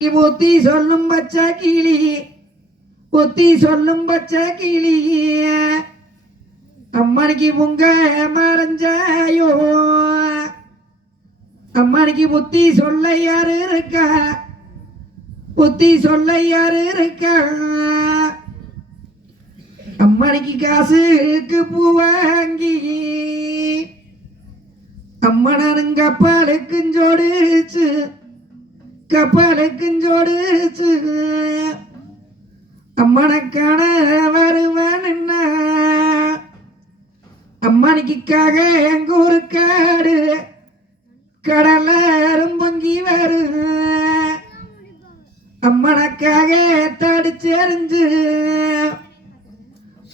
புத்தி சொல்லும் பச்சை கிளி புத்தி சொல்லும் பச்சை கிளி அம்மனுக்கு பொங்க மறைஞ்சாயோ அம்மனுக்கு புத்தி சொல்ல யாரு இருக்கா புத்தி சொல்ல யாரு இருக்கா அம்மனுக்கு காசுக்கு பூ வாங்கி அம்மனன் கப்பாலுக்கும் ஜோடிச்சு கப்பாலுக்கும் ஜோடிச்சு அம்மனுக்கான வருவன் அம்மனுக்காக எங்க ஒரு காடு கடலும் பொங்கி வரு அம்மனுக்காக தடிச்செறிஞ்சு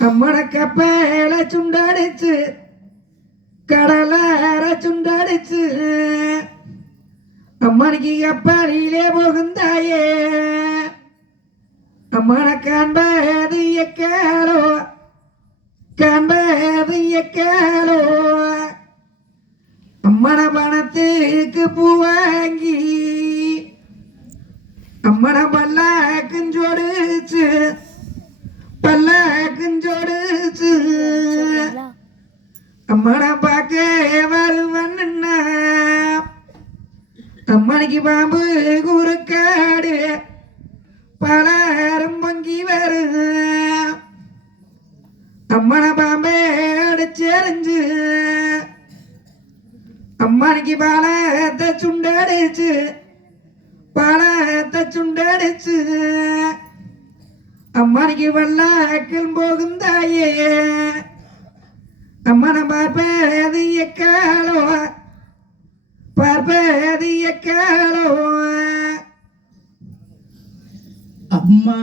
அம்மனை கப்பல சுண்டடிச்சு கடலார சுண்டடிச்சு அம்மனுக்கு கப்பலிலே போகுந்தாயே அம்மனை காண்பது எக்காலோ காண்பது எக்காலோ அம்மனை பணத்துக்கு பூ வாங்கி அம்மனை பல்லாக்கும் ஜோடிச்சு பல்லாக்கும் ஜோடிச்சு அம்மனை பார்க்க வருவன் அம்மனுக்கு பாம்பு குறுக்காடு பலரும் பொங்கி வரு அம்மனை பாம்பே அடிச்செறிஞ்சு அம்மனுக்கு பாலத்தை சுண்டடிச்சு பாலத்தை சுண்டடிச்சு அம்மனுக்கு வல்லாக்கில் போகும் தாயே அம்மனை பார்ப்பது எக்காலோ பார்ப்பது எக்காலோ அம்மா